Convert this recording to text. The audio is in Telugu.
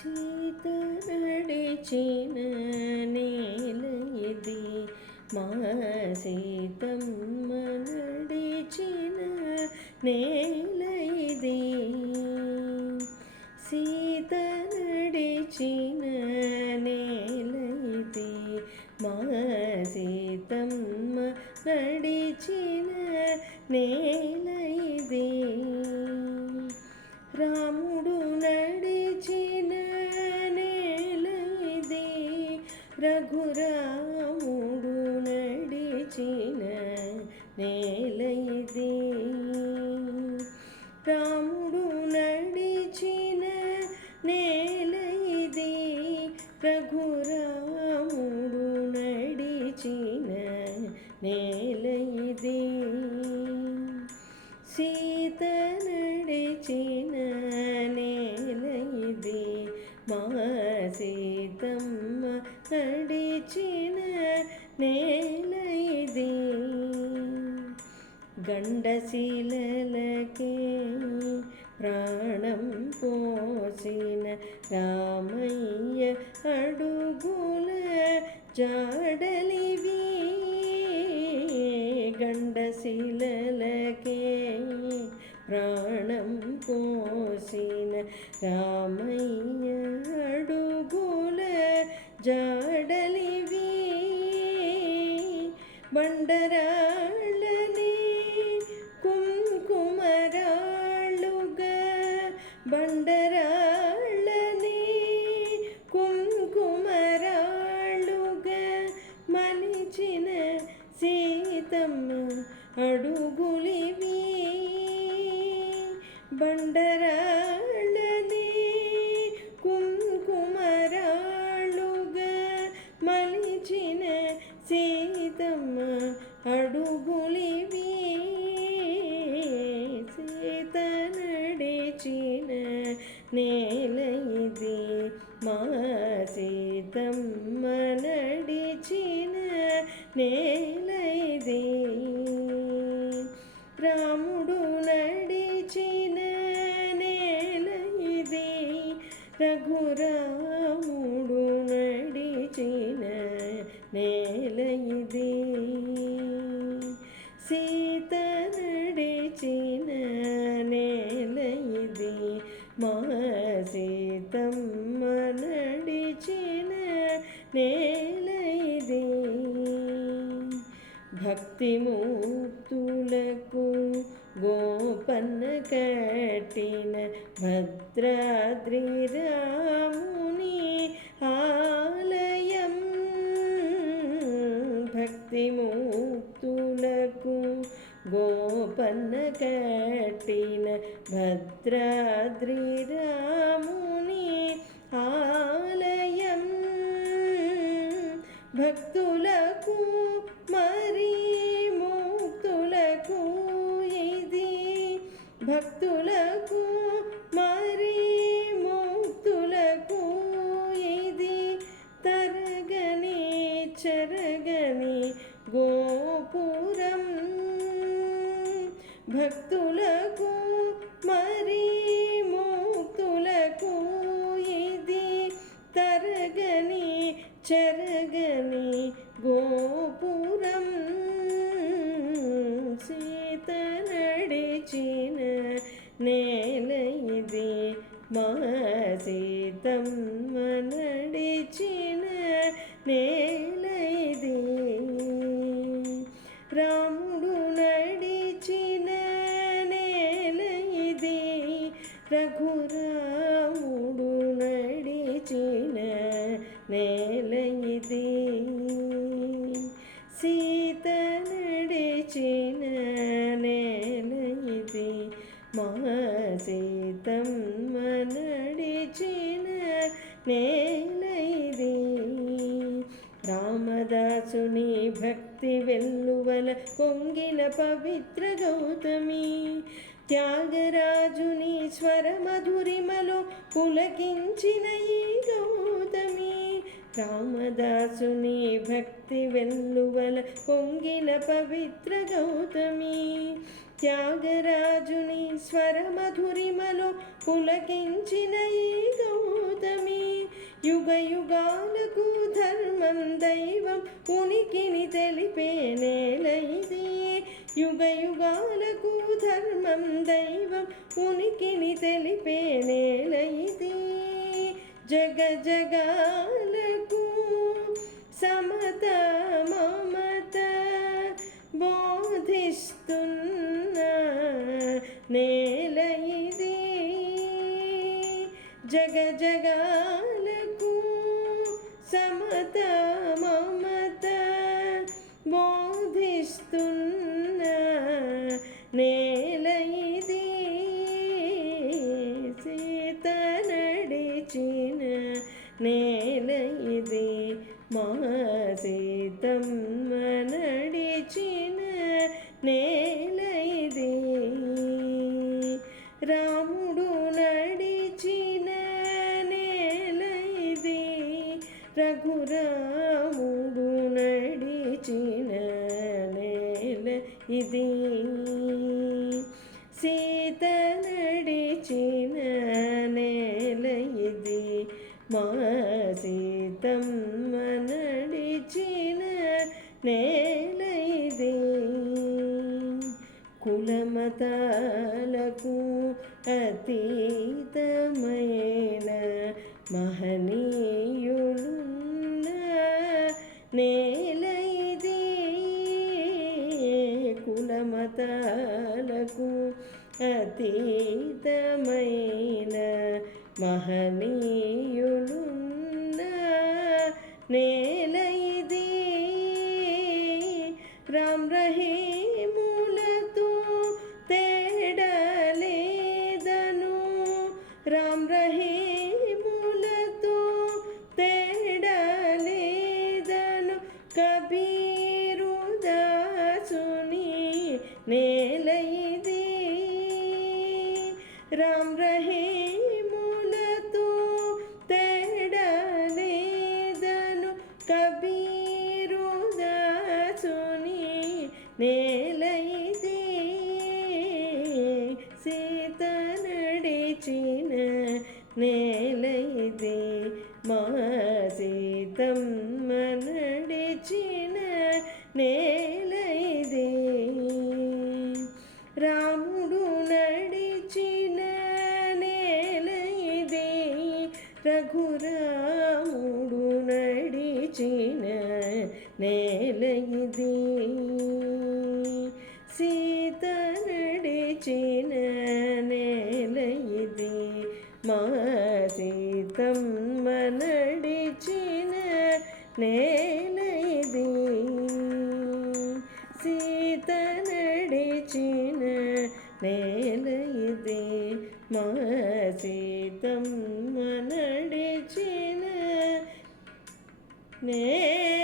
సీత నడిచిన నేల ఇది మా సీతమ్మ నడిచిన నేల ఇది సీత నడిచిన నేల ఇది మా సీతమ్మ నడిచిన నేల ఇది రాముడు నడిచిన నేల ఇది రఘురాముడు నడిచిన నేల ఇది రాముడు నడిచిన నేల ఇది రఘురాముడు నడిచిన నేల ఇది సీత నడిచిన నేల ఇది మా సీతమ్మ నడిచిన నేల ఇది గండశీలకే ప్రాణం పోసిన రామయ్య అడుగుల జాడలివి గండశీలకే ప్రాణం పోసిన రామయ్య అడుగుల జాడలివి బండరాళ్ళని కుంకుమరాళ్ళుగా బండరాళ్ళని కుంకుమరాళ్ళుగా మలిచిన సీతమ్మ అడుగులివి బండరాళ్ళని కుంకుమరాళ్ళుగా మలిచిన సీతమ్మ అడుగులివి సీత నడిచిన నేల ఇది మా సీతమ్మ నడిచిన నేల ఇది రాముడు నడిచిన నేల ఇది రఘురాముడు నడిచిన నేల ఇది సీత నడిచిన నేల ఇది మా సీతమ్మ నడిచిన నేల ఇది భక్తి ముక్తులకు గోపన్న కట్టిన భద్రాద్రి రాముని ఆలయం భక్తి ముక్తులకు గోపన్న కట్టిన భద్రాద్రి రాముని ఆలయం భక్తులకు మరి ముక్తులకు ఇది భక్తులకు మరి ముక్తులకు ఇది తరగని చెరగని గోపురం భక్తులకు మరి ముక్తులకు ఇది తరగని చెరగని గోపురం సీత నడిచిన నేల ఇది మా సీతమ్మ నడిచిన నేల ఇది రాముడు నడిచిన నేల ఇది రఘురాముడు నడిచిన నేల ఇది సీత నడిచిన నేల ఇది మా సీతమ్మ నడిచిన నేల ఇది రామదాసుని భక్తి వెల్లువల పొంగిన పవిత్ర గౌతమి త్యాగరాజుని స్వర మధురిమలో పులకించిన ఈ గౌతమి రామదాసుని భక్తి వెల్లువల పొంగిన పవిత్ర గౌతమి త్యాగరాజుని స్వర మధురిమలో పులకించిన ఈ గౌతమి గౌతమి యుగ యుగాలకు ధర్మం దైవం ఉనికిని తెలిపే నేల ఇది యుగ యుగాలకు ధర్మం దైవం ఉనికిని తెలిపే నేల ఇది జగ జగాలకు సమత మమత బోధిస్తున్న నేల ఇది జగ జగాలకు సమత మమత బోధిస్తున్న నేల ఇది సీత నడిచిన నేల ఇది మా సీతమ్మ నడిచిన నేల ఇది రాముడు నడిచిన నేల ఇది రఘురాముడు నడిచిన నేల ఇది సీత నడిచిన నేల ఇది మా సీతమ్మ నడిచిన నేల ఇది కులమతాలకు అతీతమైన మహనీయులున్న నేల ఇది కులమతాలకు అతీతమైన మహనీయులున్న నేల ఇది రామ్ రహీములతో తేడలేదను రామ్ రహీములతో తేడలేదను కబీరు దాసుని నేల ఇది రామ్ రహీములతో తేడలేదను కబీరు దాసుని నేల ఇది సీత నడిచిన నేల ఇది మా సీతమ్మ నడిచిన నేల ఇది రాముడు నడిచిన నేల ఇది రఘురాముడు నడిచిన నేల ఇది సీత నడిచిన నేల ఇది మా సీతమ్మ నడిచిన నేల ఇది సీత నడిచిన నేల ఇది మా సీతమ్మ నడిచిన నేల